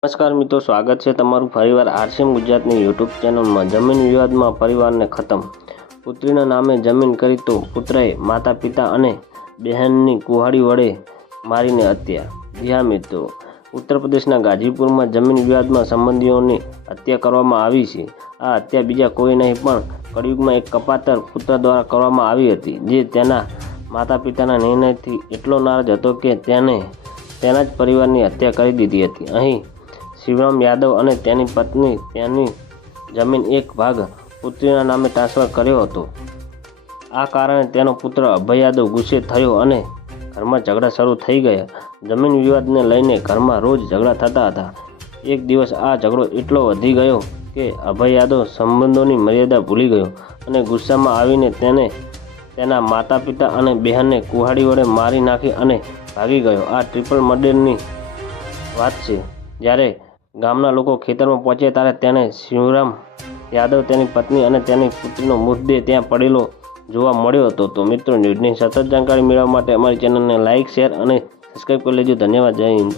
નમસ્કાર મિત્રો, સ્વાગત છે તમારું ફરીવાર આરસીએમ ગુજરાતની યુટ્યુબ ચેનલમાં। જમીન વિવાદમાં પરિવારને ખતમ, પુત્રીના નામે જમીન કરી તો પુત્રએ માતા પિતા અને બહેનની કુહાડી વડે મારીને હત્યા। જી હા મિત્રો, ઉત્તર પ્રદેશના ગાજીપુરમાં જમીન વિવાદમાં સંબંધીઓની હત્યા કરવામાં આવી છે। આ હત્યા બીજા કોઈ નહીં પણ કળિયુગમાં એક કપાતર પુત્ર દ્વારા કરવામાં આવી હતી, જે તેના માતા પિતાના નિર્ણયથી એટલો નારાજ હતો કે તેના જ પરિવારની હત્યા કરી દીધી હતી। અહીં શિવરામ યાદવ અને તેની પત્ની તેની જમીન એક ભાગ પુત્રીના નામે ટ્રાન્સફર કર્યો હતો। આ કારણે તેનો પુત્ર અભય યાદવ ગુસ્સે થયો અને ઘરમાં ઝઘડા શરૂ થઈ ગયા। જમીન વિવાદને લઈને ઘરમાં રોજ ઝઘડા થતા હતા। એક દિવસ આ ઝઘડો એટલો વધી ગયો કે અભય યાદવ સંબંધોની મર્યાદા ભૂલી ગયો અને ગુસ્સામાં આવીને તેના માતા પિતા અને બહેનને કુહાડી વડે મારી નાખી અને ભાગી ગયો। આ ટ્રિપલ મર્ડરની વાત છે। જ્યારે ગામના લોકો ખેતરમાં પહોંચ્યા ત્યારે તેને શિવરામ યાદવ, તેની પત્ની અને તેની પુત્રીનો મૃતદેહ ત્યાં પડેલો જોવા મળ્યો હતો। તો મિત્રો, ન્યૂઝની સતત જાણકારી મેળવવા માટે અમારી ચેનલને લાઇક, શેર અને સબસ્ક્રાઈબ કરી લેજો। ધન્યવાદ। જય હિન્દ।